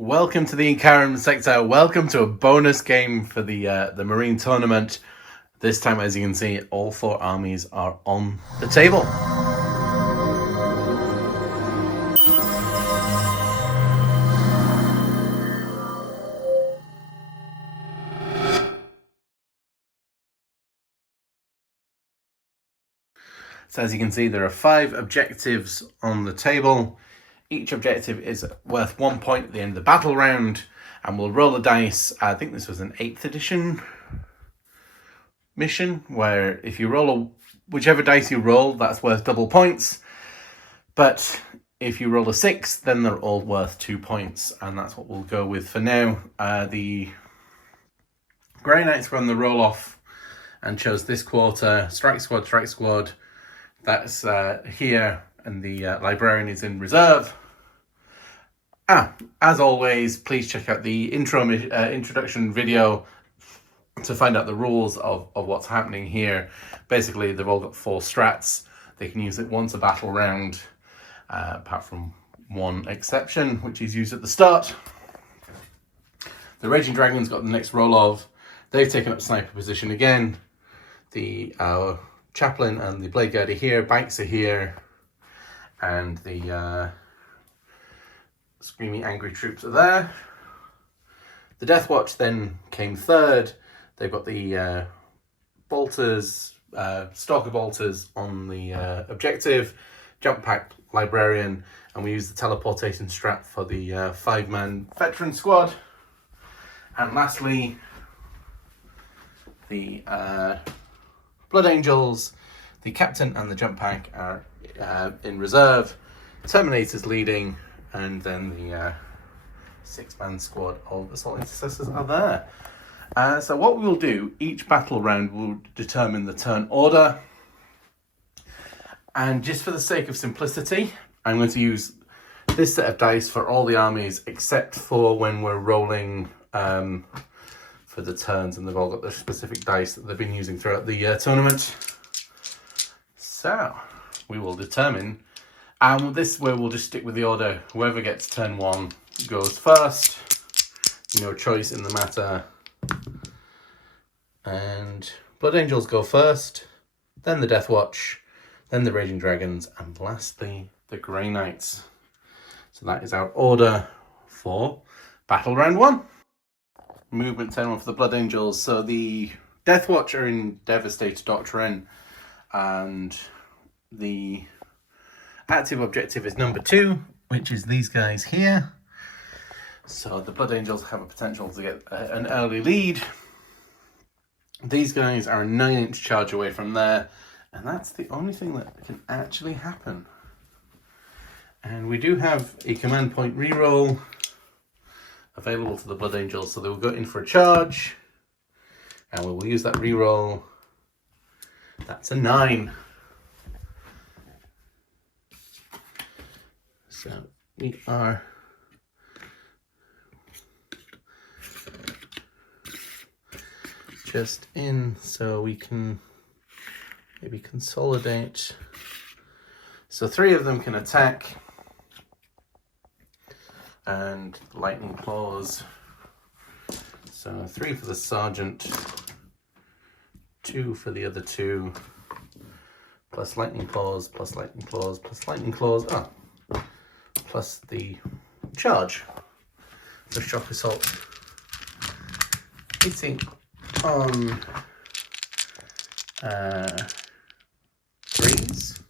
Welcome to the Icaran sector. Welcome to a bonus game for the Marine tournament. This time, as you can see, all four armies are on the table. So as you can see, there are 5 objectives on the table. Each objective is worth 1 point at the end of the battle round, and we'll roll a dice. I think this was an 8th edition mission, where if you roll whichever dice you roll, that's worth double points. But if you roll a 6, then they're all worth 2 points, and that's what we'll go with for now. The Grey Knights were on the roll-off and chose this quarter. Strike squad. That's here, and the Librarian is in reserve. As always, please check out the introduction video to find out the rules of what's happening here. Basically, they've all got 4 strats. They can use it once a battle round, apart from one exception, which is used at the start. The Raging Dragon's got the next roll of. They've taken up sniper position again. The Chaplain and the Blade Guard are here. Banks are here. And the Screamy Angry Troops are there. The Death Watch then came third. They've got the bolters, Stalker bolters on the objective, Jump Pack Librarian, and we use the teleportation strat for the 5-man veteran squad. And lastly, the Blood Angels, the Captain and the Jump Pack are in reserve, Terminator's leading, and then the 6-man squad of Assault Intercessors are there. So what we will do, each battle round will determine the turn order. And just for the sake of simplicity, I'm going to use this set of dice for all the armies except for when we're rolling for the turns, and they've all got their specific dice that they've been using throughout the tournament. So we will determine, and this way we'll just stick with the order. Whoever gets turn 1 goes first. No choice in the matter. And Blood Angels go first, then the Death Watch, then the Raging Dragons, and lastly the Grey Knights. So that is our order for battle round 1. Movement turn 1 for the Blood Angels. So the Death Watch are in Devastator Doctrine, and the active objective is number 2, which is these guys here. So the Blood Angels have a potential to get an early lead. These guys are a 9-inch charge away from there, and that's the only thing that can actually happen. And we do have a command point reroll available to the Blood Angels, so they will go in for a charge, and we will use that reroll. That's a 9. So we are just in, so we can maybe consolidate. So 3 of them can attack, and Lightning Claws. So 3 for the Sergeant, 2 for the other 2, plus Lightning Claws, plus Lightning Claws, plus Lightning Claws, plus the charge for Shock Assault. Hitting on 3s.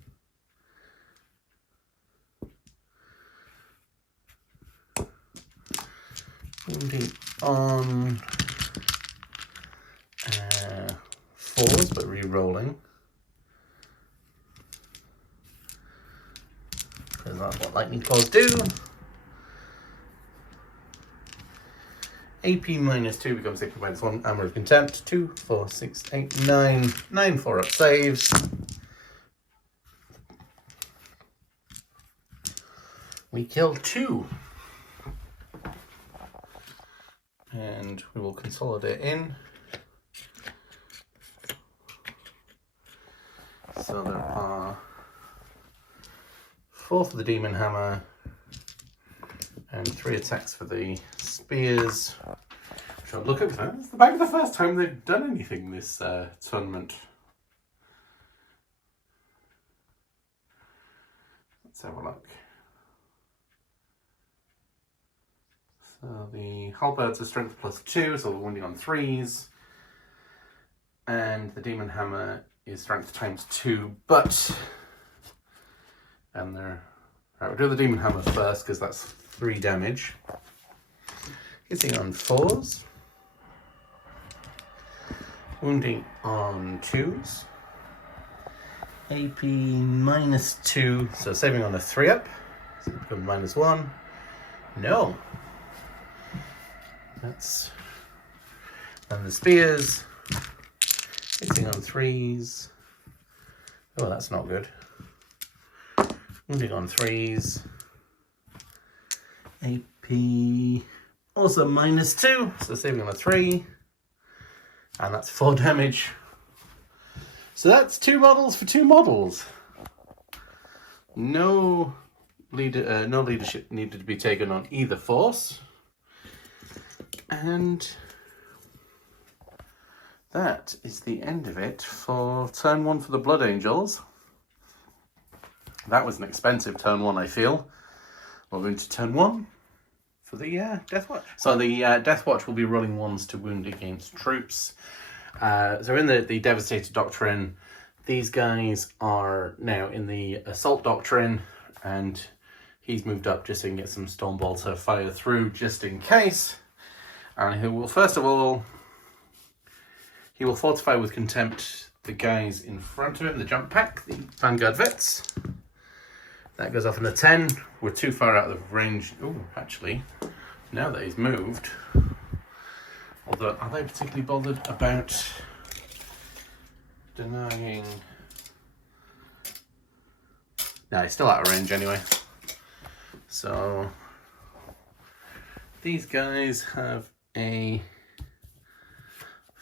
Wounding on 4s, but re-rolling. Because that's what Lightning Claws do. AP -2 becomes AP -1, Armor of Contempt. 2, 4, 6, 8, 9. 9 4-up saves. We kill 2. And we will consolidate in. So there are 4 for the Demon Hammer, And 3 attacks for the spears. Which I'll look at that. It's the first time they've done anything this tournament. Let's have a look. So the halberds are strength +2, so we're wounding on 3s. And the demon hammer is strength ×2, but... And they're... Right, we'll do the demon hammer first, because that's 3 damage. Hitting on 4s. Wounding on 2s. AP -2, so saving on a 3-up. So it becomes -1. No. That's... And the spears. Hitting on 3s. Oh, that's not good. Wounding on 3s. AP also -2, so saving on a 3. And that's 4 damage. So that's 2 models for 2 models. No leadership needed to be taken on either force. And that is the end of it for turn 1 for the Blood Angels. That was an expensive turn 1, I feel. We're going to turn 1 for the Death Watch. So the Death Watch will be rolling 1s to wound against troops. So in the Devastator Doctrine, these guys are now in the Assault Doctrine, and he's moved up just so he can get some Stormbolt to fire through just in case. And he will, first of all, he will fortify with contempt the guys in front of him, the jump pack, the Vanguard Vets. That goes off in a 10. We're too far out of range. Oh, actually, now that he's moved, although are they particularly bothered about denying? No, he's still out of range anyway. So these guys have a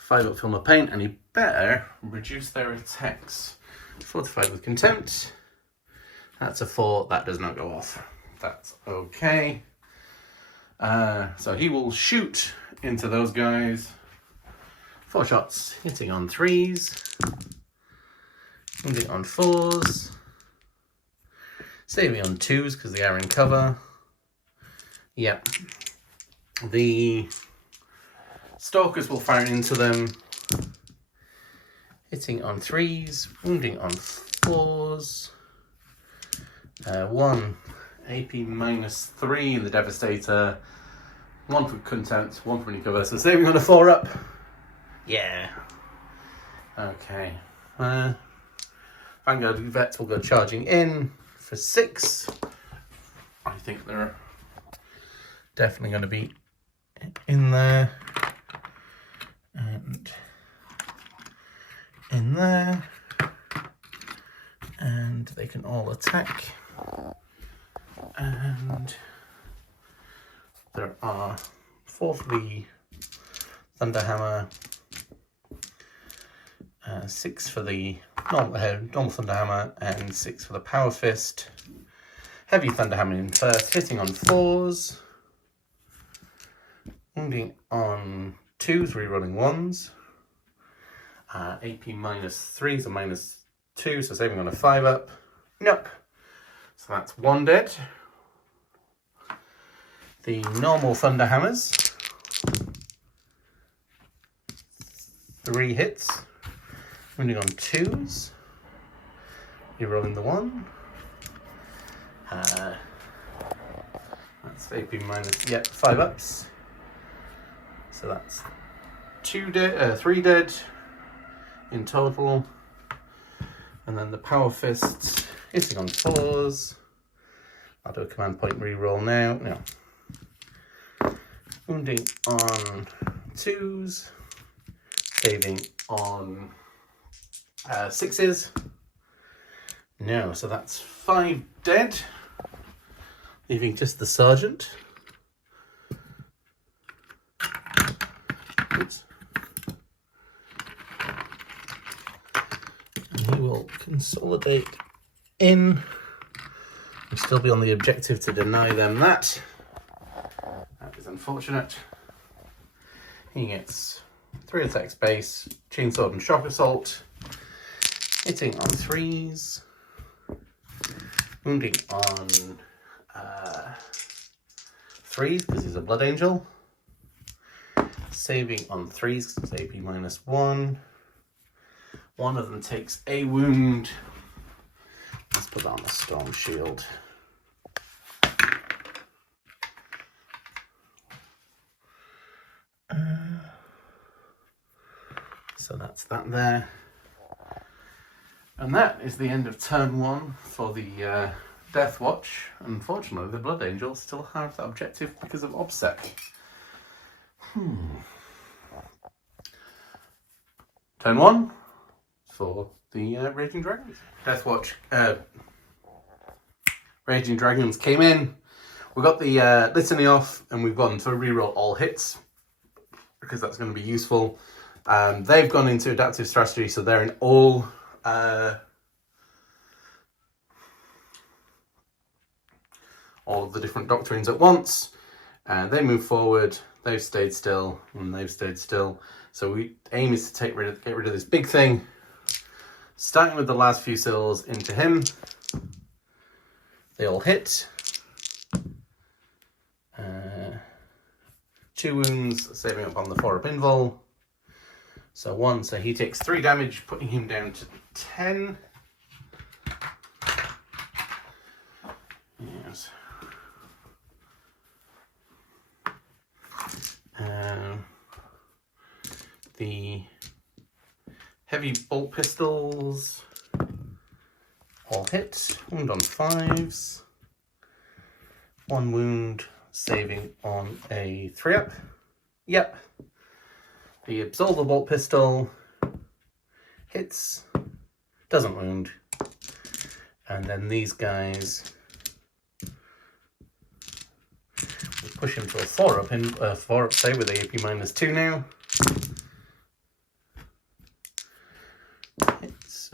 5-up film of pain, and he better reduce their attacks. Fortified with contempt. That's a 4. That does not go off. That's okay. So he will shoot into those guys. 4 shots, hitting on 3s. Wounding on 4s. Saving on 2s because they are in cover. Yep. The Stalkers will fire into them. Hitting on 3s. Wounding on 4s. 1 AP -3 in the Devastator, 1 for contempt, 1 for recover, so saving on a 4-up. Yeah. Okay. Vanguard Vets will go charging in for 6. I think they're definitely going to be in there. And in there. And they can all attack. And there are 4 for the Thunderhammer, 6 for the normal Thunderhammer, and 6 for the Power Fist. Heavy Thunderhammer in first, hitting on 4s, wounding on 2s, rerolling 1s, AP -3, so -2, so saving on a 5-up. Nope. So that's 1 dead. The normal Thunderhammers. 3 hits. Wounding on 2s. You're rolling the 1. That's AP minus, 5 ups. So that's 3 dead in total. And then the Power Fist hitting on 4s. I'll do a command point reroll now. No. Wounding on 2s. Saving on 6s. No, so that's 5 dead. Leaving just the Sergeant. Oops. And he will consolidate in. We'll still be on the objective to deny them that. is unfortunate. He gets 3 attacks base, Chainsword and Shock Assault, hitting on 3s, wounding on 3s because he's a Blood Angel, saving on 3s because it's AP -1. One of them takes a wound. Let's put on a Storm Shield. So that's that there. And that is the end of turn 1 for the Death Watch. Unfortunately, the Blood Angels still have that objective because of OBSEC. Turn 1 for the Raging Dragons. Death Watch. Raging Dragons came in. We got the Litany off, and we've gone to reroll all hits because that's going to be useful. They've gone into adaptive strategy, so they're in all of the different doctrines at once. They move forward. They've stayed still, and they've stayed still. So we aim is to get rid of this big thing, starting with the last few sills into him. They all hit. 2 wounds, saving up on the 4-up invul. So 1, so he takes 3 damage, putting him down to 10. Yes. The heavy bolt pistols all hit, wound on 5s. 1 wound, saving on a 3-up. Yep. The Absolver Bolt Pistol hits, doesn't wound. And then these guys, we push him to a 4-up save with AP -2 now. Hits,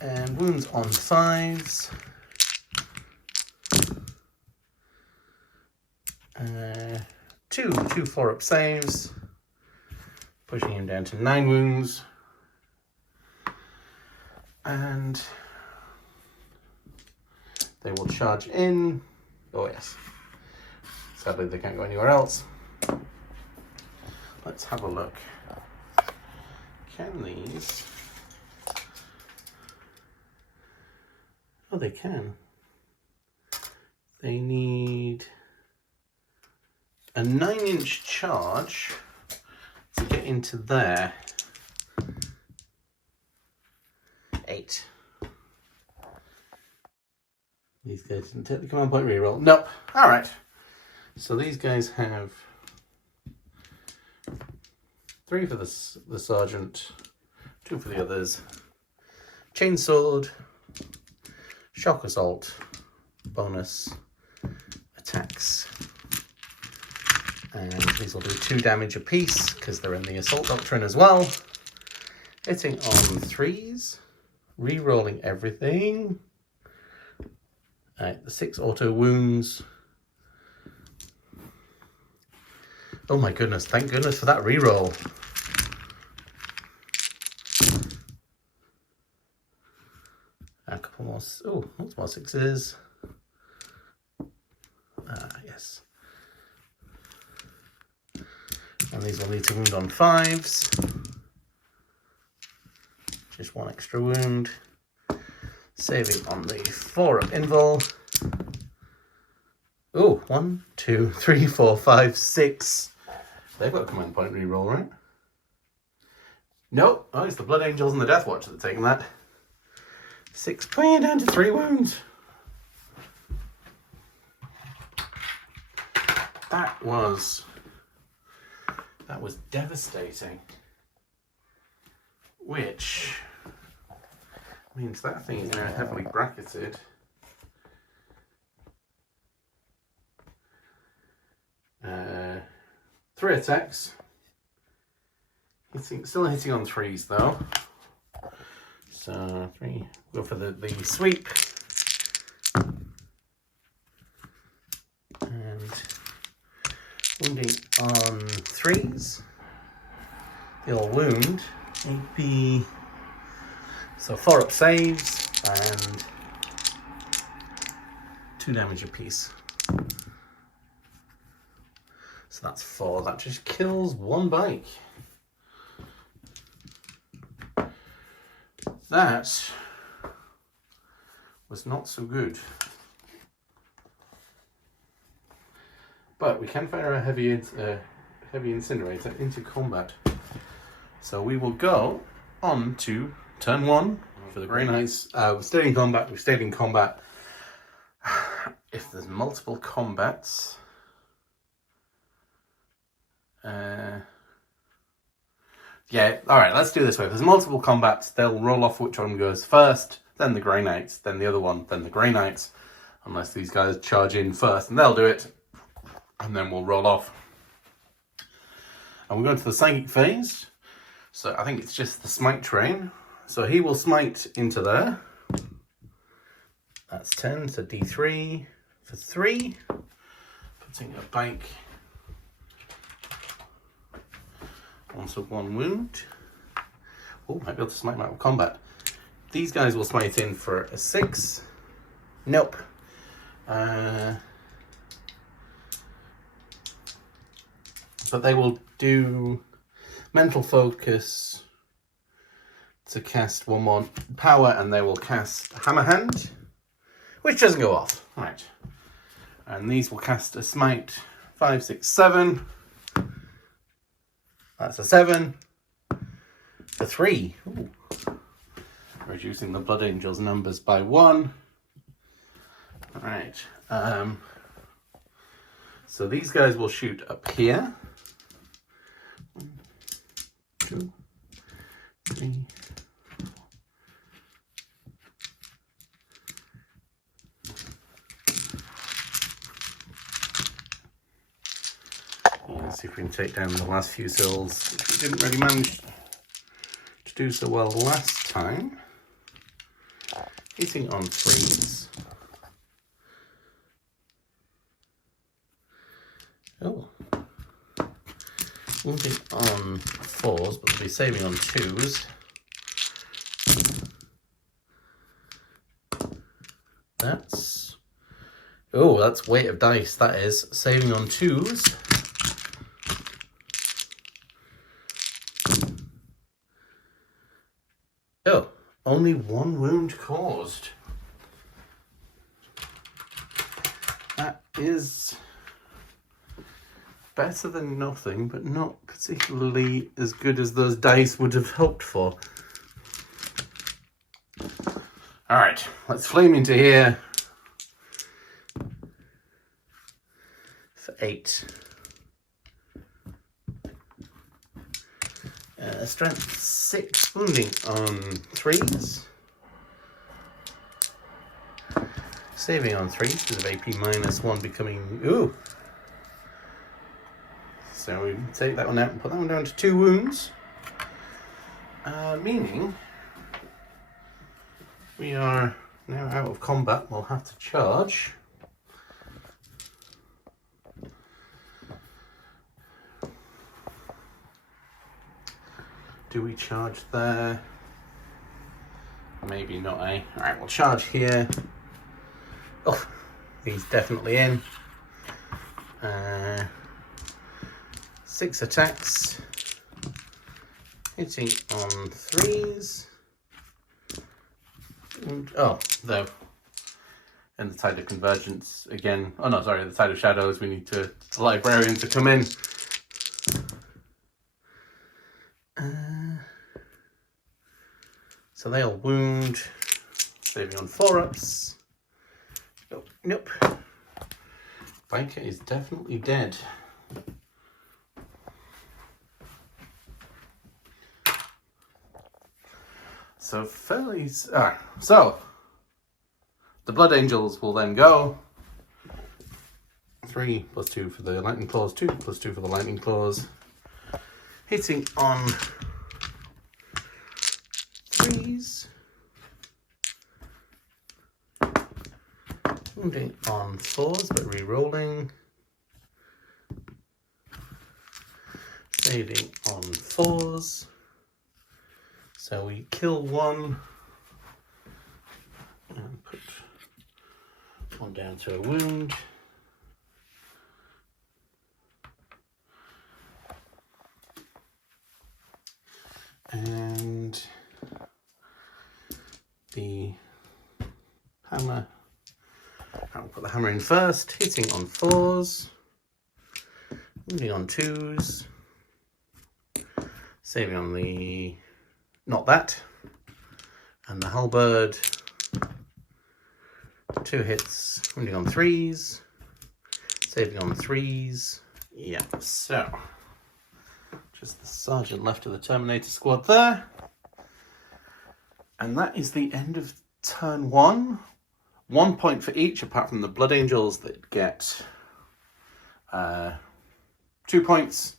and wounds on 5s. 2 4-up saves, pushing him down to 9 wounds. And they will charge in. Oh yes. Sadly they can't go anywhere else. Let's have a look. Can these... Oh, they can. They need a 9-inch charge to get into there. 8. These guys didn't take the command point reroll. Nope. Alright. So these guys have 3 for the sergeant, 2 for the others. Chainsword, Shock Assault, bonus attacks. And these will do 2 damage apiece because they're in the Assault Doctrine as well. Hitting on 3s, re-rolling everything. Alright, the 6 auto wounds. Oh my goodness, thank goodness for that re-roll. A couple more, oh, lots more 6s. Yes. And these will need to wound on 5s. Just 1 extra wound. Saving on the 4-up invul. Oh, 1, 2, 3, 4, 5, 6. They've got a command point reroll, right? Nope. Oh, it's the Blood Angels and the Death Watch that are taking that. 6, playing down to 3 wounds. That was devastating. Which means that thing is now heavily bracketed. Three attacks. Still hitting on 3s though. So 3. Go for the sweep. And wounding on 3s. They'll wound. AP. So 4 up saves and 2 damage apiece. So that's 4. That just kills 1 bike. That was not so good. But we can fire a heavy incinerator into combat. So we will go on to turn 1 for the Grey Knights. We've stayed in combat. We've stayed in combat. If there's multiple combats, yeah, alright, let's do this way. If there's multiple combats, they'll roll off which one goes first, then the Grey Knights, then the other one, then the Grey Knights. Unless these guys charge in first, and they'll do it. And then we'll roll off. And we're going to the psychic phase. So I think it's just the smite train. So he will smite into there. That's 10, so D3 for 3. Putting a bike onto 1 wound. Oh, might be able to smite him out of combat. These guys will smite in for a 6. Nope. But they will do mental focus to cast 1 more power, and they will cast Hammer Hand, which doesn't go off. Right. And these will cast a smite 5, 6, 7. That's a 7 for 3. Ooh. Reducing the Blood Angels' numbers by 1. Alright. So these guys will shoot up here. 1, 2, 3. Let's see if we can take down the last few sills, which we didn't really manage to do so well last time. Hitting on 3s. Oh. Wounding on 4s, but we'll be saving on 2s. That's... Oh, that's weight of dice, that is. Saving on 2s. Oh, only 1 wound caused. That is better than nothing, but not particularly as good as those dice would have hoped for. Alright, let's flame into here for 8. Strength 6, wounding on 3s. Saving on 3 because of AP -1 becoming... Ooh! So we take that one out and put that one down to 2 wounds. Meaning we are now out of combat. We'll have to charge. Do we charge there? Maybe not, eh? Alright, we'll charge here. Oh, he's definitely in. 6 attacks. Hitting on 3s. And, oh, though. And the Tide of Convergence again. Oh no, sorry, the Tide of Shadows. We need the Librarian to come in. So they'll wound, saving on 4-ups. Oh, nope. Biker is definitely dead. So so the Blood Angels will then go 3 + 2 for the Lightning Claws, 2 + 2 for the Lightning Claws, hitting on 3s, wounding on 4s but re-rolling. saving on 4s. So we kill one and put one down to a wound. And the hammer, I'll put the hammer in first, hitting on 4s, wounding on 2s, saving on the, not that, and the halberd, 2 hits, wounding on 3s, saving on 3s, yeah, so, just the sergeant left of the Terminator squad there. And that is the end of turn 1. 1 point for each, apart from the Blood Angels that get 2 points.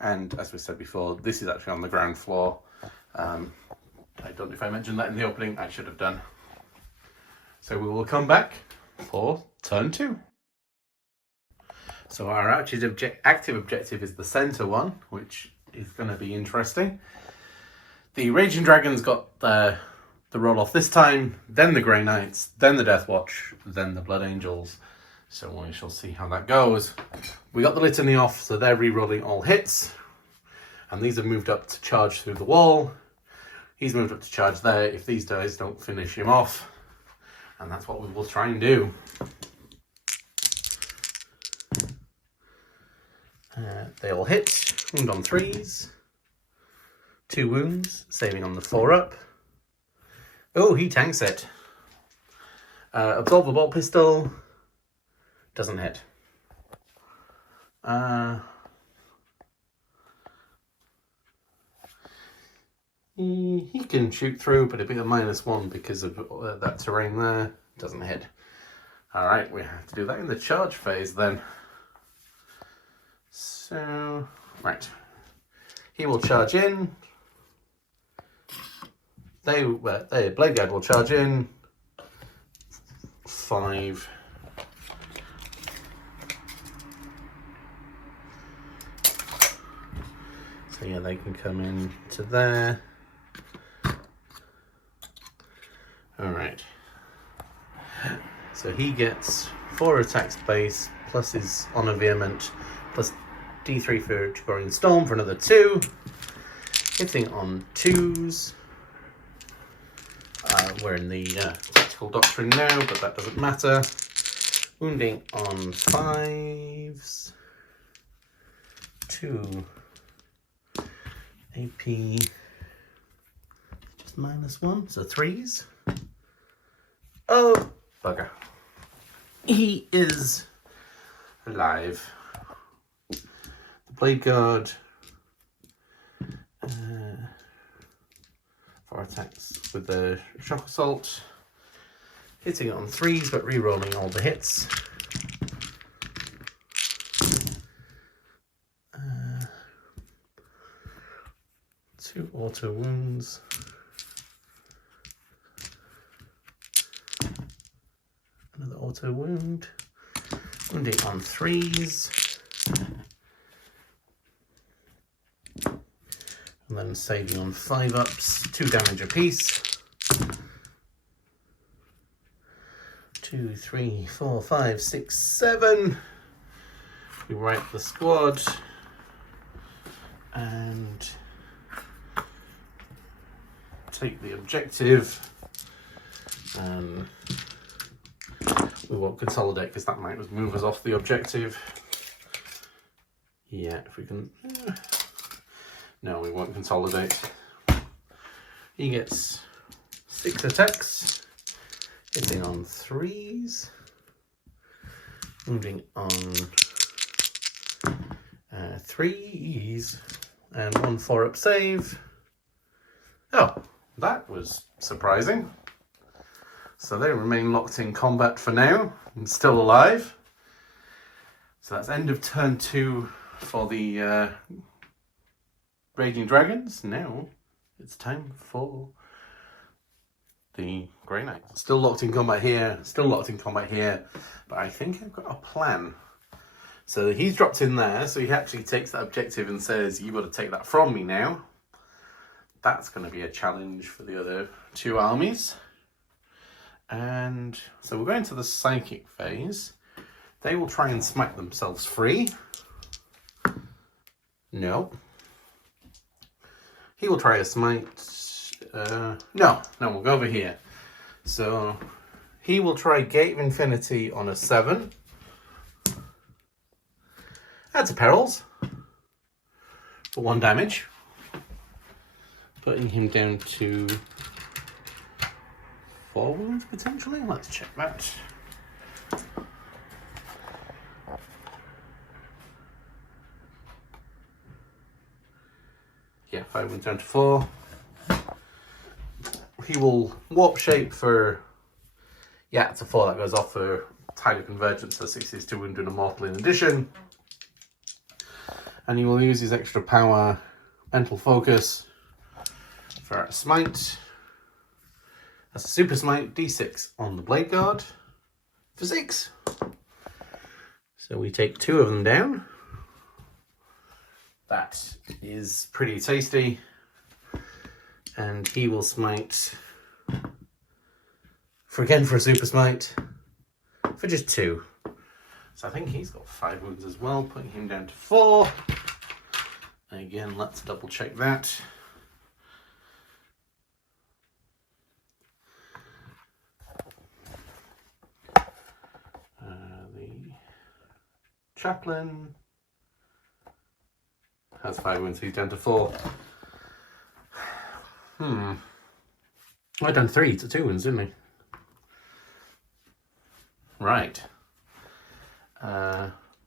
And as we said before, this is actually on the ground floor. I don't know if I mentioned that in the opening. I should have done. So we will come back for turn 2. So our active objective is the center one, which is going to be interesting. The Raging Dragons got the roll off this time, then the Grey Knights, then the Death Watch, then the Blood Angels. So we shall see how that goes. We got the Litany off, so they're re-rolling all hits. And these have moved up to charge through the wall. He's moved up to charge there if these guys don't finish him off. And that's what we will try and do. They all hit, wound on 3s, 2 wounds, saving on the 4 up. Oh, he tanks it. Absorb the bolt pistol, doesn't hit. He can shoot through, but it'd be a -1 because of that terrain there. Doesn't hit. Alright, we have to do that in the charge phase then. So, right. He will charge in. Blade Guard will charge in. 5. So yeah, they can come in to there. Alright. So he gets 4 attacks base, plus his Honor Vehement, plus D3 for Chigorian Storm for another 2. Hitting on 2s. We're in the Tactical Doctrine now, but that doesn't matter. Wounding on 5s. 2 AP. Just -1, so 3s. Oh, bugger. He is alive. The Blade Guard. 4 attacks with the Shock Assault. Hitting it on 3s, but re-rolling all the hits. Two auto wounds. Another auto wound. Wounding on 3s. And then saving on 5 ups, 2 damage apiece. 2, 3, 4, 5, 6, 7. We right the squad and take the objective. We won't consolidate because that might move us off the objective. Yeah, if we can. No, we won't consolidate. He gets 6 attacks, hitting on 3s, wounding on 3s, and 1 4-up save. Oh, that was surprising. So they remain locked in combat for now and still alive. So that's end of turn 2 for the Raging Dragons. Now it's time for the Grey Knights. Still locked in combat here, still locked in combat here, but I think I've got a plan. So he's dropped in there, so he actually takes that objective and says, you've got to take that from me now. That's going to be a challenge for the other two armies. And so we're going to the psychic phase. They will try and smite themselves free. No. He will try a smite. No, we'll go over here. So he will try Gate of Infinity on a 7. That's a perils for 1 damage, putting him down to 4 wounds potentially. Let's check that. Yeah, 5 wounds down to 4. He will warp shape for, yeah, it's a 4 that goes off for Tide of Convergence, so 62 wound and a mortal in addition. And he will use his extra power, mental focus, for a smite. That's a super smite, d6 on the blade guard for 6. So we take 2 of them down. That is pretty tasty. And he will smite for a super smite for just 2. So I think he's got 5 wounds as well, putting him down to 4. Again, let's double check that. The chaplain has 5 wounds, so he's down to 4. I done 3 to 2 wounds, didn't he? Right.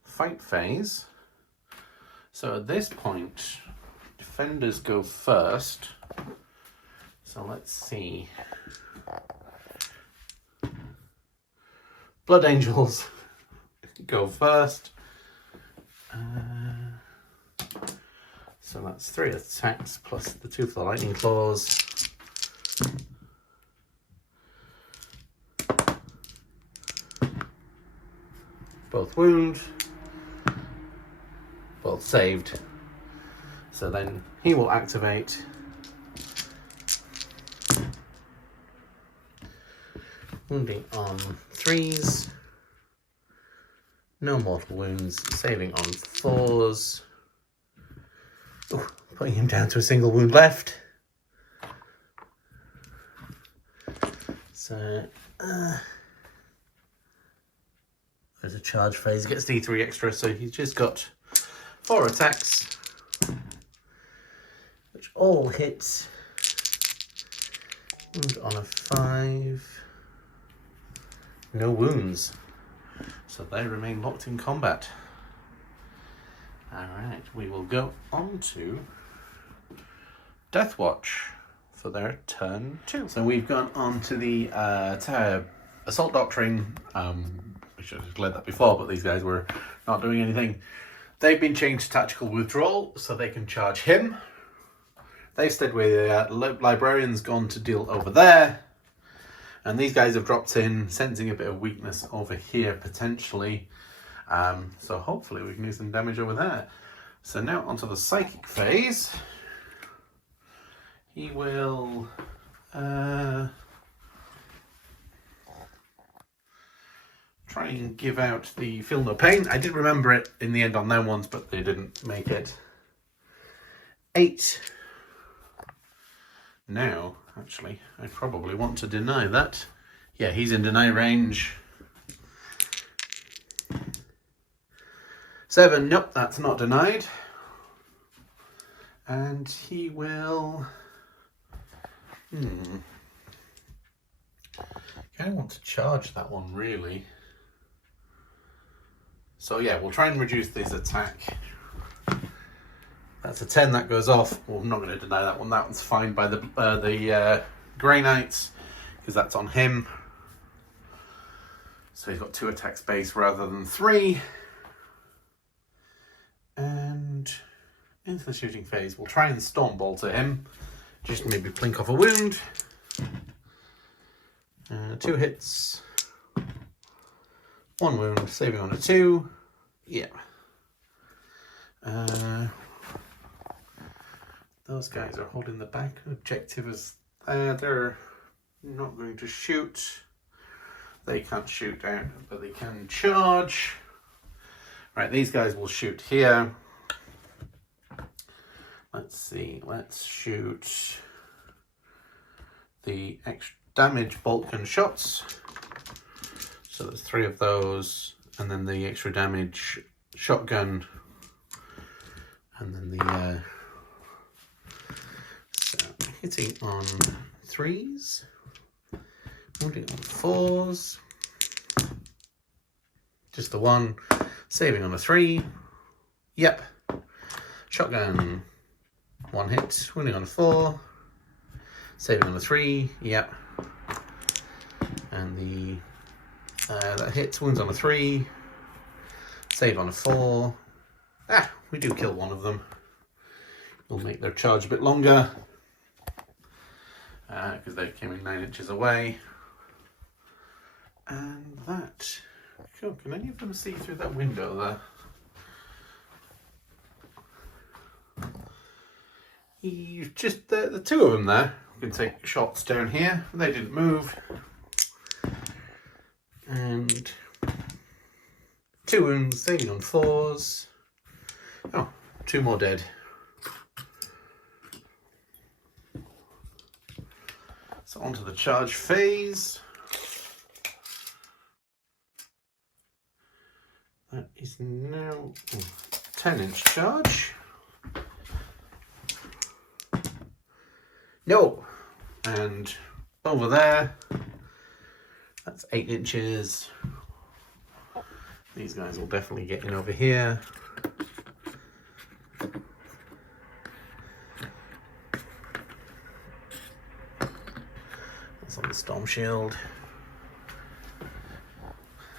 Fight phase. So at this point, defenders go first. So let's see. Blood Angels go first. So that's 3 attacks plus the 2 for the lightning claws. Both wound, both saved. So then he will activate wounding on 3s, no mortal wounds, saving on 4s. Ooh, putting him down to a single wound left. So there's a charge phase. He gets D3 extra, so he's just got 4 attacks, which all hit. Wound on a 5. No wounds. So they remain locked in combat. Alright, we will go on to Deathwatch for their turn 2. So we've gone on to the Assault Doctrine. We should have declared that before, but these guys were not doing anything. They've been changed to Tactical Withdrawal, so they can charge him. They've stayed where the Librarian's gone to deal over there. And these guys have dropped in, sensing a bit of weakness over here, potentially. So hopefully we can do some damage over there. So now onto the Psychic phase. He will try and give out the Feel No Pain. I did remember it in the end on their ones, but they didn't make it. 8. Now, actually, I probably want to deny that. Yeah, he's in deny range. 7, nope, that's not denied. And he will... I want to charge that one, really. So yeah, we'll try and reduce this attack. That's a 10, that goes off. Well, I'm not going to deny that one. That one's fine by the Grey Knights, because that's on him. So he's got 2 attack space rather than 3. And into the shooting phase, we'll try and Stormbolt to him. Just maybe plink off a wound. 2 hits. 1 wound, saving on a 2. Yeah. Those guys are holding the back. Objective is they're not going to shoot. They can't shoot down, but they can charge. Right, these guys will shoot here. Let's see, let's shoot the extra damage Balkan shots. So there's 3 of those, and then the extra damage shotgun, and then the so hitting on 3s, wounding on 4s, just the 1, saving on a 3, yep, shotgun, 1 hit, wounding on a 4, saving on a 3, yep, and the that hits, wounds on a 3, save on a 4. We do kill one of them. We'll make their charge a bit longer because they came in 9 inches away. And that. Cool. Can any of them see through that window there? Just the 2 of them there. We can take shots down here. They didn't move. And 2 wounds, saving on 4s. Oh, 2 more dead. So onto the charge phase. That is now 10-inch charge. No! And over there, that's 8 inches. These guys will definitely get in over here. That's on the storm shield.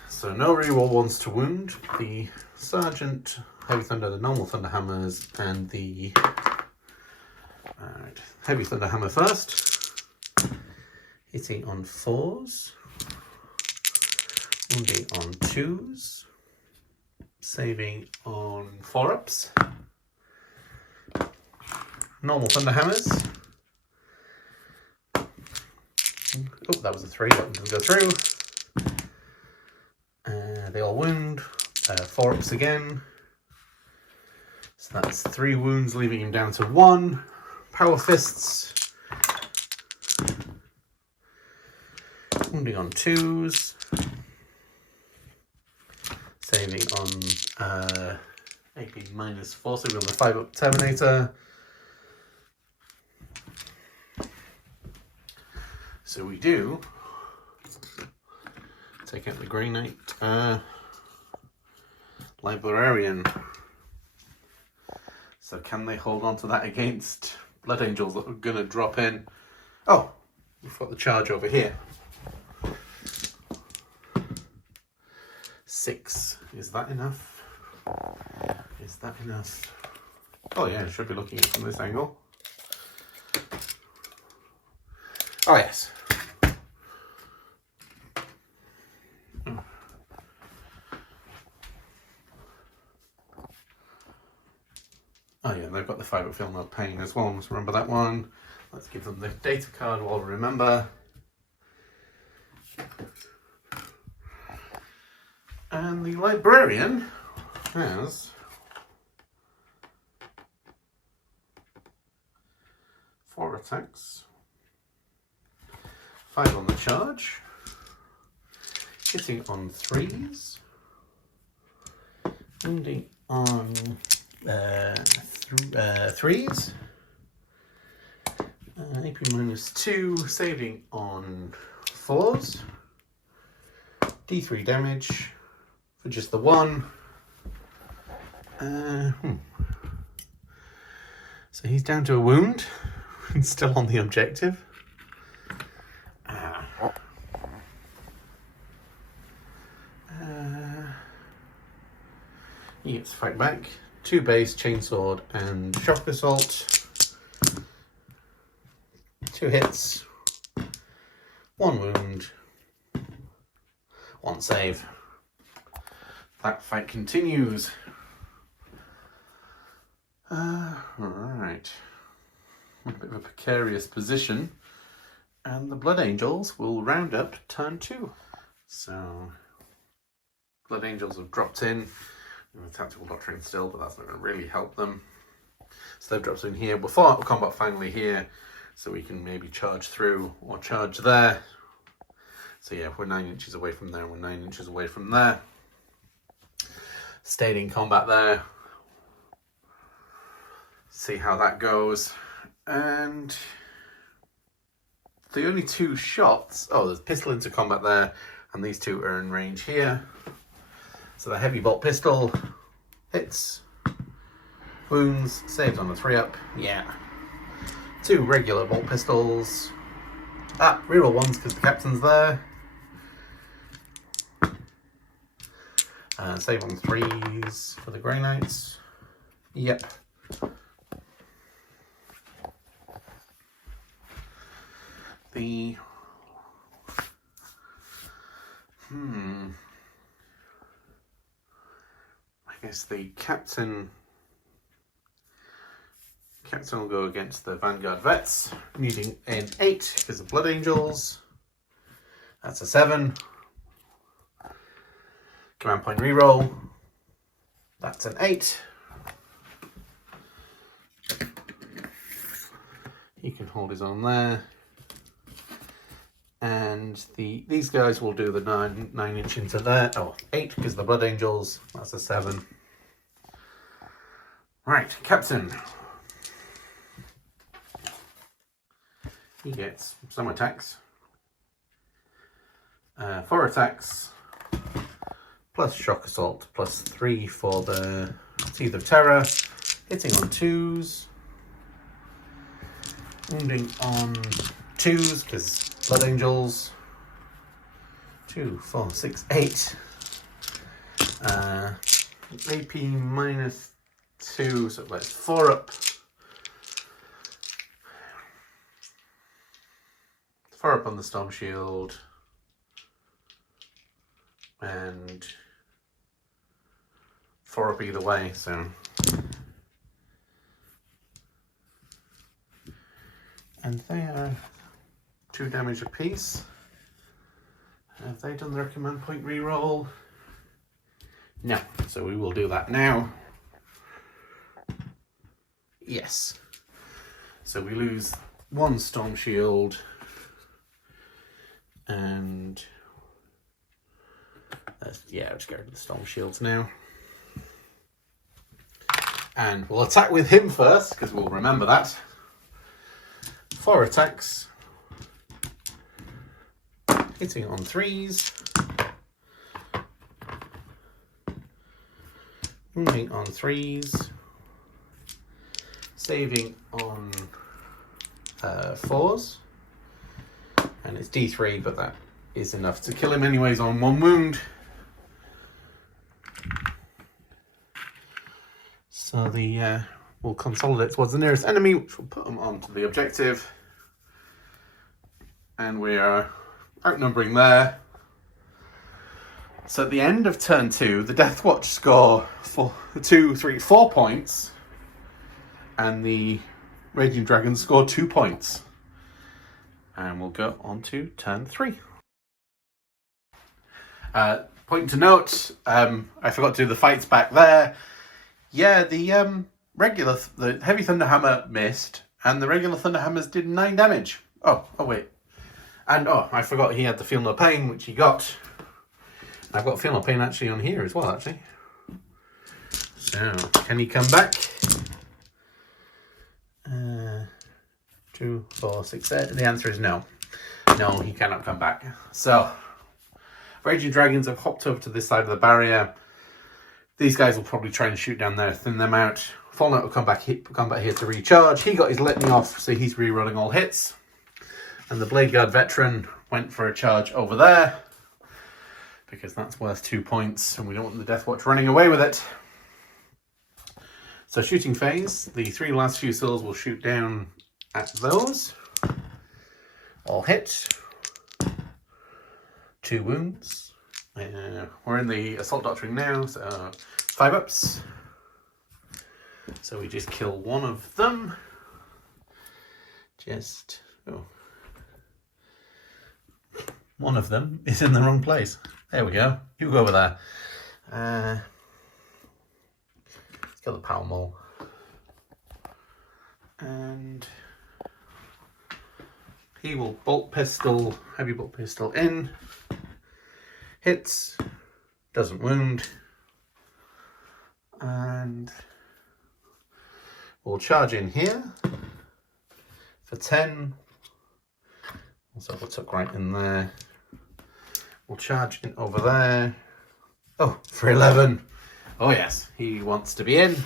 So no reroll wants to wound. The sergeant, heavy thunder, the normal thunder hammers, and the heavy thunder hammer first. Hitting on 4s. Wounding on 2s, saving on 4-ups. Normal thunder hammers. Oh, that was a 3, that one didn't go through. They all wound, 4-ups again. So that's 3 wounds, leaving him down to 1. Power fists. Wounding on 2s. Saving on AP -4, saving on the 5-up Terminator. So we do take out the Grey Knight Librarian. So can they hold on to that against Blood Angels that are going to drop in? Oh, we've got the charge over here. 6. Is that enough? Is that enough? Oh yeah, I should be looking at it from this angle. Oh yes. Oh yeah, they've got the 5-up film not paying as well. Must remember that one. Let's give them the data card while we remember. And the Librarian has 4 attacks, 5 on the charge, hitting on 3s, wounding on 3s, AP -2, saving on 4s, D3 damage for just the 1. So he's down to a wound and still on the objective. He gets to fight back. 2 base, chainsword, and shock assault. 2 hits, 1 wound, 1 save. that fight continues. Right. A bit of a precarious position. And the Blood Angels will round up turn 2. So, Blood Angels have dropped in. Tactical Doctrine still, but that's not going to really help them. So they've dropped in here. We'll follow up combat finally here, so we can maybe charge through or charge there. So yeah, we're 9 inches away from there, we're 9 inches away from there. Stayed in combat there. See how that goes. And the only 2 shots, oh, there's pistol into combat there, and these 2 are in range here. So the heavy bolt pistol hits, wounds, saves on a 3-up, yeah. 2 regular bolt pistols, reroll 1s because the captain's there. Save on 3s for the Grey Knights, yep. I guess the captain will go against the Vanguard Vets, needing an 8 because of Blood Angels. That's a 7. Command point reroll. That's an 8. He can hold his own there. And these guys will do the 9 inch into there. Oh, 8 because of the Blood Angels. That's a 7. Right, Captain. He gets some attacks. 4 attacks. Plus Shock Assault. Plus 3 for the Teeth of Terror. Hitting on 2s. Wounding on 2s because Blood Angels. 2, 4, 6, 8. AP minus 2, so that's 4 up. 4 up on the Storm Shield. And 4 up either way, so. And they are 2 damage apiece. Have they done their command point reroll? No, so we will do that now. Yes. So we lose 1 Storm Shield and yeah, let's go to the Storm Shields now. And we'll attack with him first, because we'll remember that. 4 attacks. Hitting on 3s. Wounding on 3s. Saving on 4s. And it's D3, but that is enough to kill him anyways on 1 wound. So we'll consolidate towards the nearest enemy, which will put them onto the objective. And we are outnumbering there. So at the end of turn 2, the Death Watch score 4 points. And the Raging Dragons score 2 points. And we'll go on to turn 3. Point to note, I forgot to do the fights back there. Yeah, the Heavy Thunderhammer missed, and the regular Thunderhammers did 9 damage. Oh wait. And I forgot he had the Feel No Pain, which he got. I've got Feel No Pain actually on here as well, actually. So, can he come back? 2, 4, 6, 8. The answer is no. No, he cannot come back. So, Raging Dragons have hopped over to this side of the barrier. These guys will probably try and shoot down there, thin them out. Fall Knight will come back here to recharge. He got his litany off, so he's rerolling all hits. And the Blade Guard Veteran went for a charge over there, because that's worth 2 points, and we don't want the Death Watch running away with it. So shooting phase, the 3 last fusils will shoot down at those. All hit. 2 wounds. We're in the assault doctrine now, so 5 ups. So we just kill one of them. One of them is in the wrong place. There we go. You go over there. Let's kill the power mole. And he will heavy bolt pistol in. Hits, doesn't wound. And we'll charge in here for 10. Also we'll tuck right in there. We'll charge in over there. Oh, for 11. Oh yes, he wants to be in.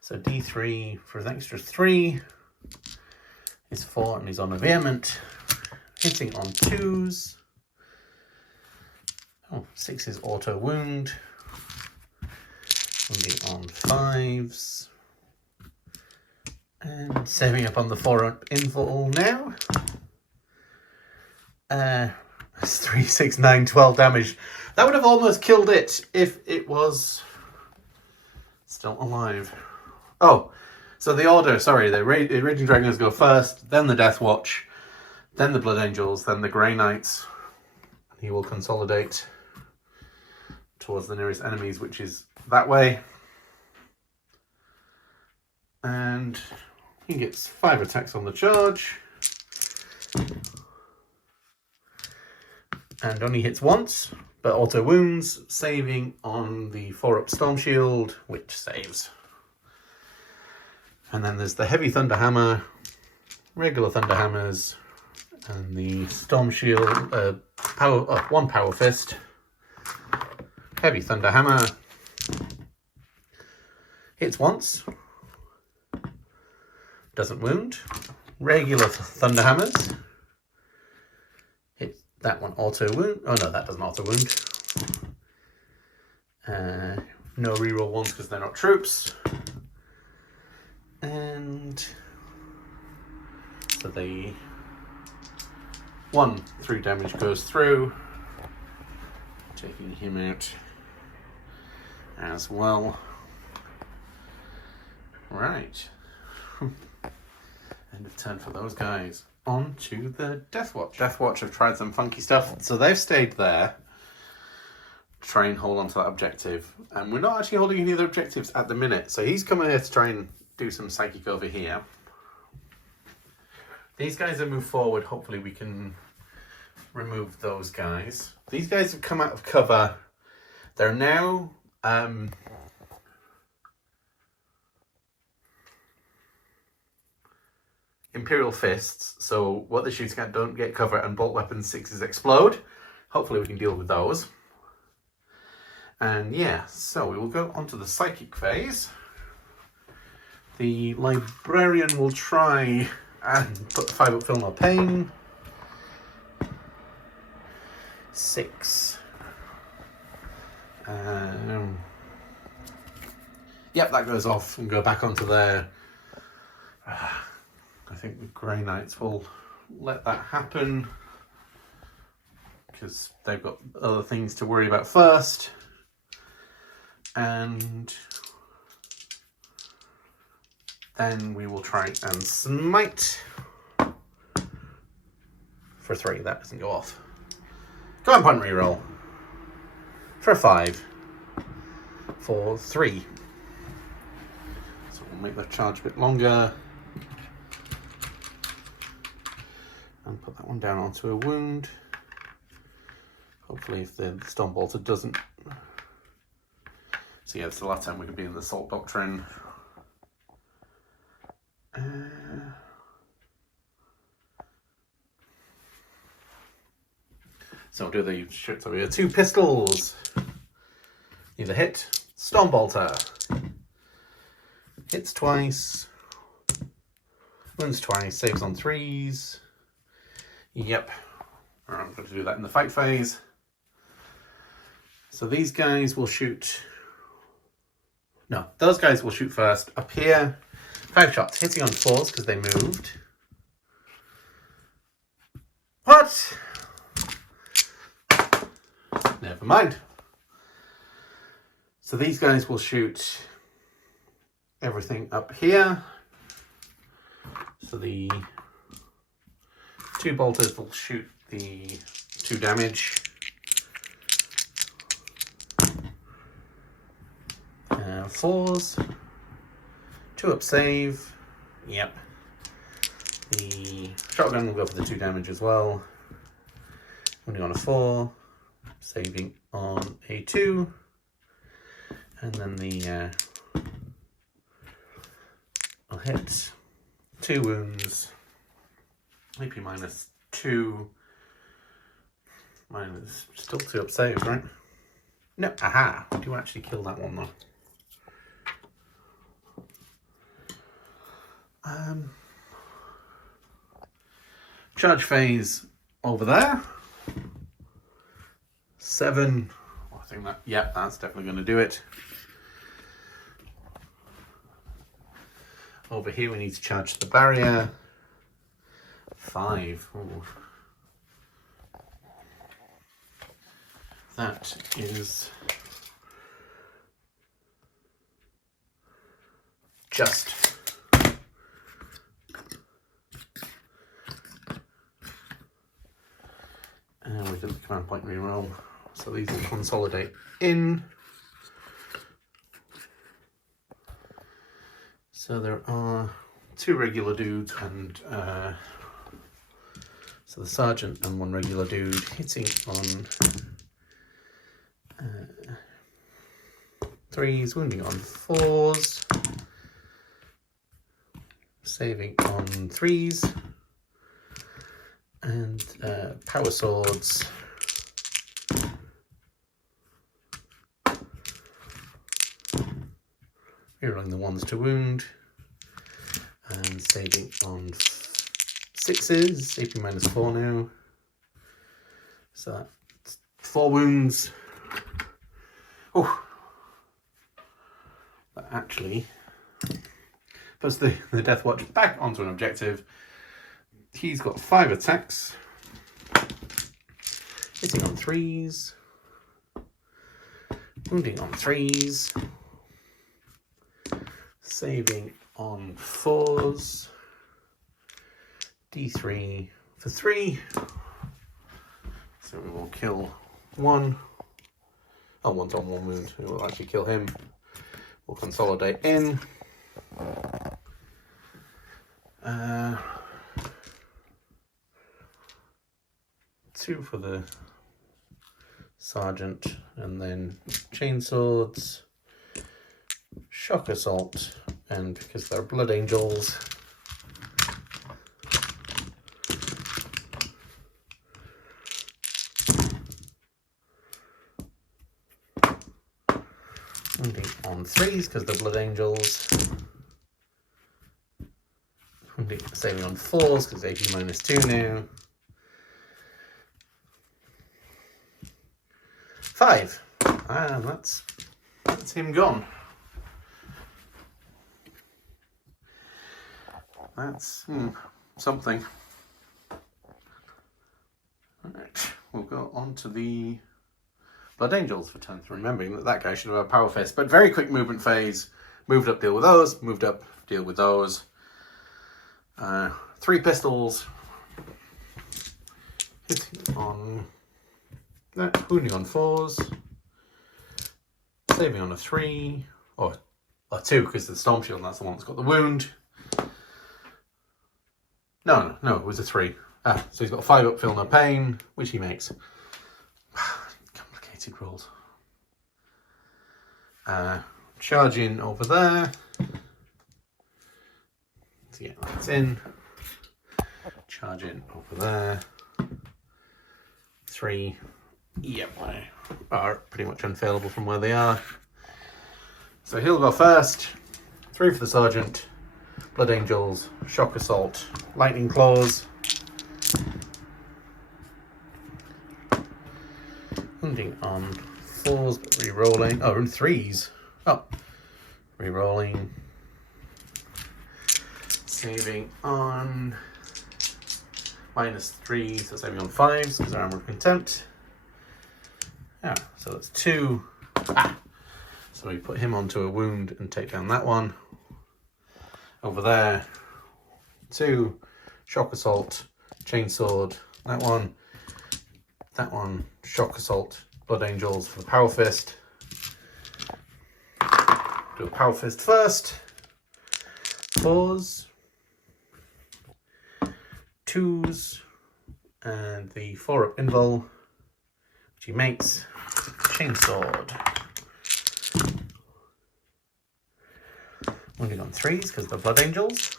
So D3 for an extra 3 is 4, and he's on a vehement. Hitting on 2s. Oh, 6 is auto wound. Will be on 5s. And saving up on the 4 invul now. That's 3, 6, 9, 12 damage. That would have almost killed it if it was still alive. Oh, so the order, sorry, the Raging Dragons go first, then the Death Watch, then the Blood Angels, then the Grey Knights. He will consolidate towards the nearest enemies, which is that way. And he gets 5 attacks on the charge. And only hits once, but auto wounds, saving on the 4-up Storm Shield, which saves. And then there's the Heavy Thunder Hammer, regular Thunder Hammers, and the Storm Shield, 1 Power Fist, Heavy Thunder Hammer, hits once, doesn't wound, regular Thunder Hammers, hit that one auto wound, oh no, that doesn't auto wound, no reroll ones because they're not troops. And so the 3 damage goes through, taking him out as well. Right. End of turn for those guys. On to the Death Watch. Death Watch have tried some funky stuff. So they've stayed there. Try and hold on to that objective. And we're not actually holding any other objectives at the minute. So he's coming here to try and do some psychic over here. These guys have moved forward. Hopefully we can remove those guys. These guys have come out of cover. They're now Imperial Fists. So what they're shooting at don't get cover, and bolt weapon 6s explode. Hopefully we can deal with those. And yeah, so we will go on to the psychic phase. The Librarian will try and put the 5-up Feel No Pain. 6. Yep, that goes off and go back onto there. I think the Grey Knights will let that happen because they've got other things to worry about first. And then we will try and smite for 3. That doesn't go off. Command point reroll for 5 for 3. So we'll make the charge a bit longer and put that one down onto a wound. Hopefully, if the Stormbolter doesn't. So yeah, it's the last time we could be in the Assault Doctrine. So we'll do the shoots over here. 2 pistols. Either hit. Stormbolter. Hits twice. Wounds twice. Saves on 3s. Yep. I'm going to do that in the fight phase. So these guys will shoot. No, those guys will shoot first. Up here. 5 shots. Hitting on 4s because they moved. What? Never mind. So these guys will shoot everything up here. So the 2 bolters will shoot the 2 damage. 4s. 2 up save. Yep. The shotgun will go for the 2 damage as well. Only on a 4. Saving on a 2. And then the I'll hit 2 wounds. AP minus 2. Minus still 2 up saves, right? No, aha! I do actually kill that one though. Charge phase over there. 7. I think that, yeah, that's definitely going to do it. Over here we need to charge the barrier. 5. Ooh. That is just. And we did the command point reroll. So these will consolidate in. So there are 2 regular dudes and so the sergeant and 1 regular dude hitting on 3s, wounding on 4s, saving on 3s, and power swords. Rerolling the 1s to wound, and saving on 6s, AP minus 4 now. So that's 4 wounds. Oh, that actually puts the Death Watch back onto an objective. He's got 5 attacks, hitting on 3s, wounding on 3s, saving on 4s, D3 for 3. So we will kill 1. Oh, 1's on 1 wound. We will actually kill him. We'll consolidate in. 2 for the sergeant, and then chainswords, shock assault, and because they're blood angels, wounding on 3s because they're blood angels, wounding, saving on 4s because AP minus 2 now. 5, and that's him gone. That's something. Alright, we'll go on to the Blood Angels for turn 3. Remembering that guy should have a power fist, but very quick movement phase. Moved up, deal with those. Moved up, deal with those. 3 pistols. Hitting on that, wounding on 4s. Saving on a 3. Or 2, because the Storm Shield, that's the one that's got the wound. No, it was a 3. So he's got 5 up, feel no pain, which he makes. Complicated rolls. Charging over there. To get that in. Charging over there. 3. Yep, they are pretty much unfailable from where they are. So he'll go first. 3 for the sergeant. Blood Angels, Shock Assault, Lightning Claws. Wounding on 4s, but re-rolling. Oh, and 3s. Oh, re-rolling. Saving on -3, so saving on 5s because our armor of contempt. Yeah, so that's 2. So we put him onto a wound and take down that one. Over there, 2 shock assault, chainsword, that one, shock assault, blood angels for the power fist. Do a power fist first. 4s, 2s, and the 4-up invul, which he makes. Chainsword. Wounding on 3s because of the blood angels.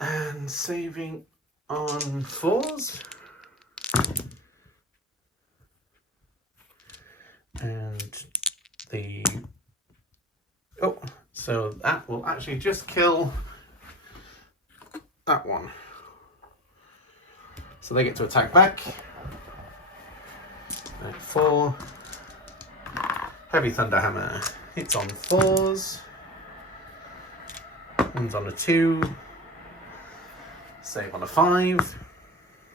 And saving on 4s. And the... Oh, so that will actually just kill that one. So they get to attack back. 4. Heavy Thunderhammer hits on 4s. One's on a 2. Save on a 5.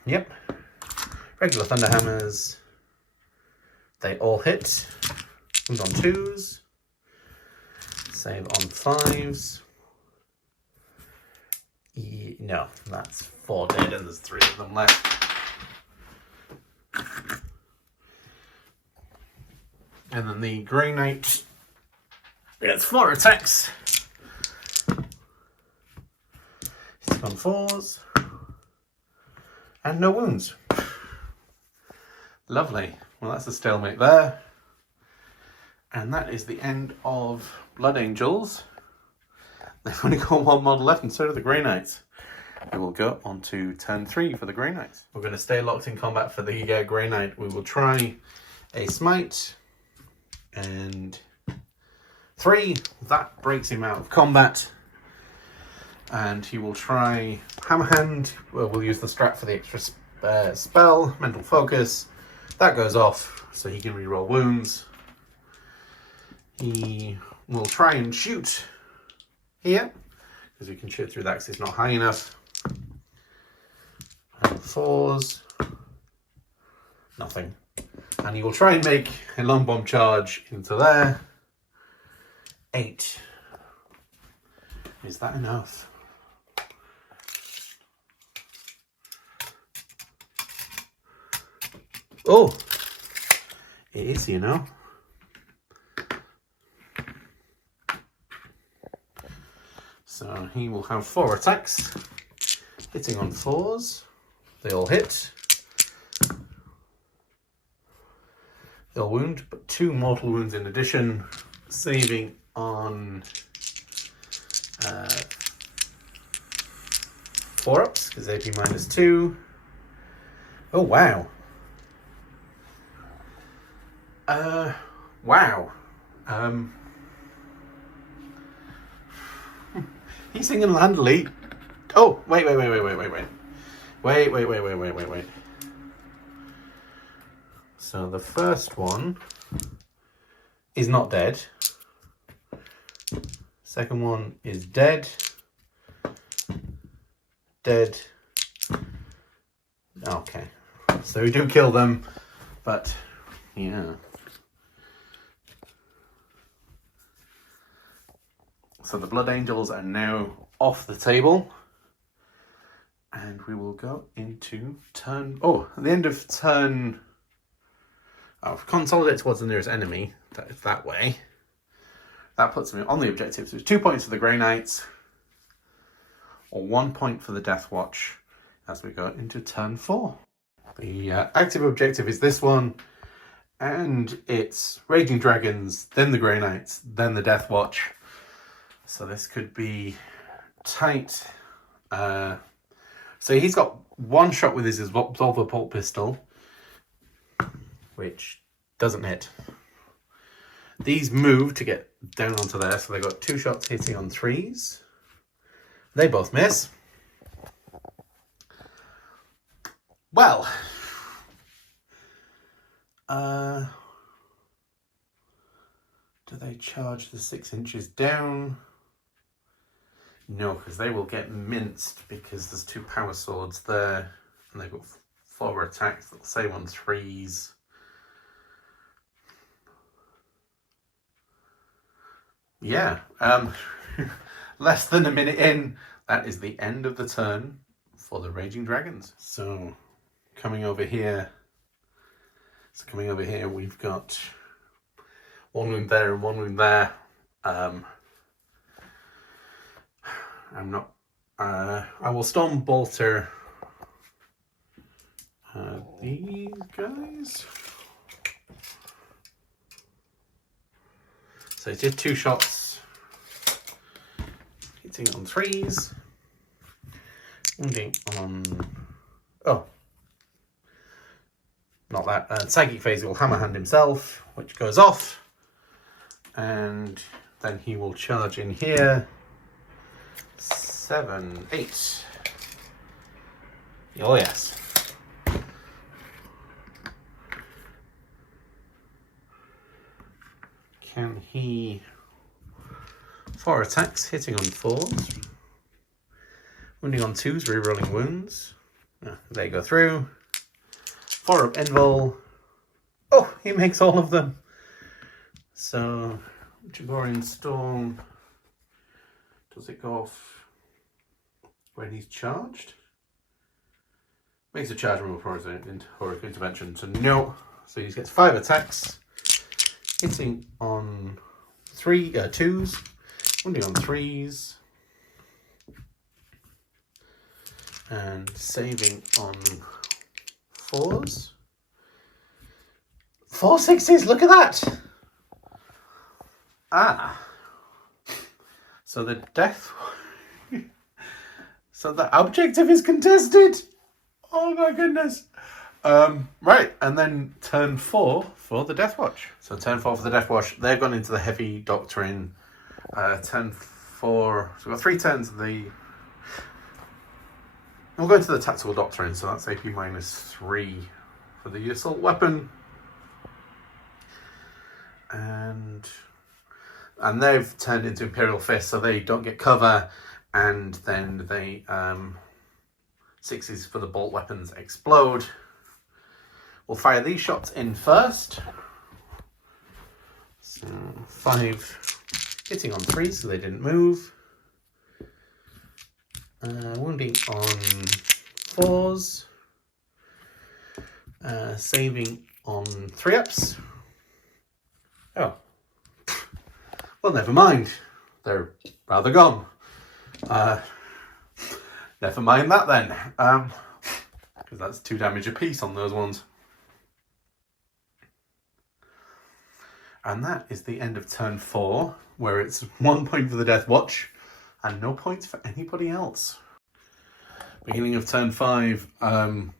Yep. Regular Thunderhammers. They all hit. One's on 2s. Save on 5s. No, that's 4 dead and there's 3 of them left. And then the Grey Knight gets 4 attacks. He's on 4s. And no wounds. Lovely. Well, that's a stalemate there. And that is the end of Blood Angels. They've only got 1 model left, and so do the Grey Knights. We will go on to turn 3 for the Grey Knights. We're going to stay locked in combat for the Grey Knight. We will try a smite. And 3, that breaks him out of combat. And he will try Hammerhand. Well, we'll use the strat for the extra spell, Mental Focus. That goes off, so he can reroll wounds. He will try and shoot here, because we can shoot through that because it's not high enough. And 4s, nothing. And he will try and make a long bomb charge into there. 8. Is that enough? Oh, it is, you know. So he will have 4 attacks, hitting on 4s. They all hit. They'll wound, but 2 mortal wounds in addition, saving on 4-ups, because AP -2. Oh, wow. Wow. He's single-handedly... Oh, wait. Wait. So the first one is not dead. Second one is dead. Dead. Okay. So we do kill them, but yeah. So the Blood Angels are now off the table. And we will go into turn... Oh, at the end of turn... Oh, consolidate towards the nearest enemy. That way. That puts me on the objective. So it's 2 points for the Grey Knights. Or 1 point for the Death Watch as we go into turn 4. The active objective is this one. And it's Raging Dragons, then the Grey Knights, then the Death Watch. So this could be tight. So he's got 1 shot with his Absolver Bolt Pistol, which doesn't hit. These move to get down onto there, so they've got 2 shots hitting on 3s. They both miss. Well, do they charge the 6 inches down? No, because they will get minced because there's 2 power swords there, and they've got 4 attacks. They'll save on 3s. Yeah, less than a minute in, that is the end of the turn for the Raging Dragons. So coming over here, we've got 1 wound there and 1 wound there. I will Storm Bolter these guys. So it's just 2 shots, hitting on 3s, wounding on, not that, Psychic Phase will Hammer Hand himself, which goes off, and then he will charge in here, 7, 8, oh yes. Can he 4 attacks, hitting on 4s, wounding on 2s, rerolling wounds. They go through. 4 up invul. Oh, he makes all of them. So Jaborian Storm, does it go off when he's charged? Makes a charge move for his intervention. So no. So he gets 5 attacks. Hitting on 2s, wounding on 3s, and saving on 4s. 4 6s, look at that! So the death... so the objective is contested! Oh my goodness! Right, and then turn 4 for the Death Watch. So turn 4 for the Death Watch, they've gone into the Heavy Doctrine. Turn 4, so we've got 3 turns of the... We'll go into the Tactical Doctrine, so that's AP -3 for the Assault Weapon. And they've turned into Imperial Fist, so they don't get cover, and then they 6s for the Bolt Weapons explode. We'll fire these shots in first. So 5 hitting on 3, so they didn't move. Wounding on 4s. Saving on 3-ups. Oh. Well, never mind. They're rather gone. Never mind that then. Because that's 2 damage apiece on those ones. And that is the end of turn 4, where it's 1 point for the Death Watch and no points for anybody else. Beginning of turn 5,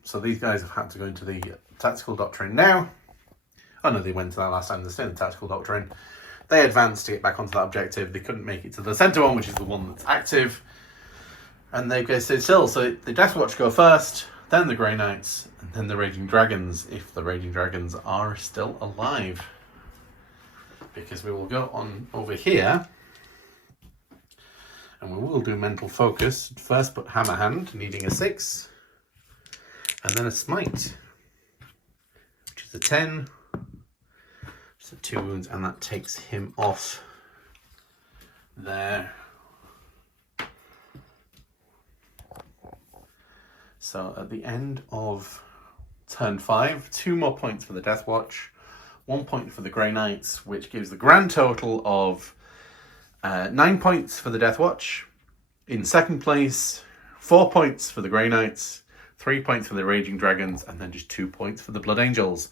so these guys have had to go into the Tactical Doctrine now. Oh no, they went to that last time, they're still in the Tactical Doctrine. They advanced to get back onto that objective. They couldn't make it to the centre one, which is the one that's active. And they go stay still. So the Death Watch go first, then the Grey Knights, and then the Raging Dragons, if the Raging Dragons are still alive. Because we will go on over here and we will do Mental Focus. First put Hammer Hand, needing a 6, and then a Smite, which is a 10. So 2 wounds, and that takes him off there. So at the end of turn 5, 2 more points for the Death Watch, 1 point for the Grey Knights, which gives the grand total of 9 points for the Death Watch. In second place, 4 points for the Grey Knights, 3 points for the Raging Dragons, and then just 2 points for the Blood Angels.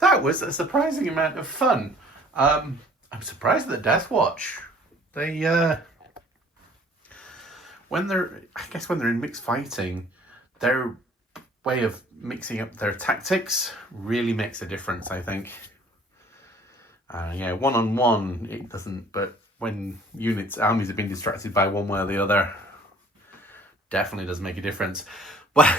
That was a surprising amount of fun. I'm surprised at the Death Watch. They, when they're in mixed fighting, their way of mixing up their tactics really makes a difference, I think. Yeah, one-on-one, it doesn't, but when armies have been distracted by one way or the other, definitely does make a difference. Well,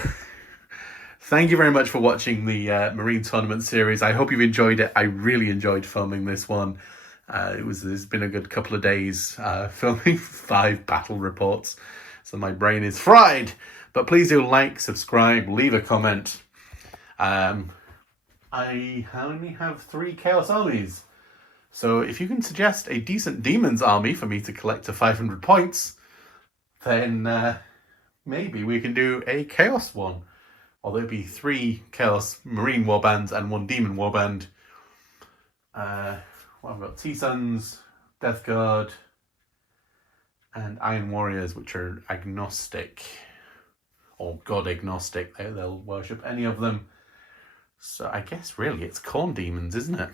thank you very much for watching the Marine Tournament series. I hope you've enjoyed it. I really enjoyed filming this one. It's been a good couple of days filming 5 battle reports, so my brain is fried. But please do like, subscribe, leave a comment. I only have 3 Chaos Armies. So if you can suggest a decent Demons army for me to collect to 500 points, then maybe we can do a Chaos one. Or there'd be 3 Chaos Marine Warbands and 1 Demon Warband. I've got T-Suns, Death Guard, and Iron Warriors, which are agnostic. Or God agnostic. They'll worship any of them. So I guess really it's Khorne Demons, isn't it?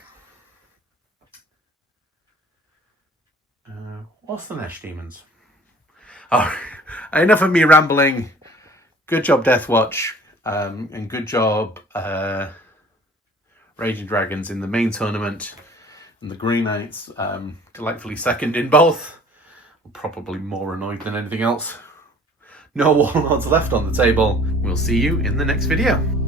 What's the Nesh Demons? Oh, enough of me rambling. Good job, Deathwatch, and good job, Raging Dragons in the main tournament, and the Green Knights, delightfully second in both. I'm probably more annoyed than anything else. No warlords left on the table. We'll see you in the next video.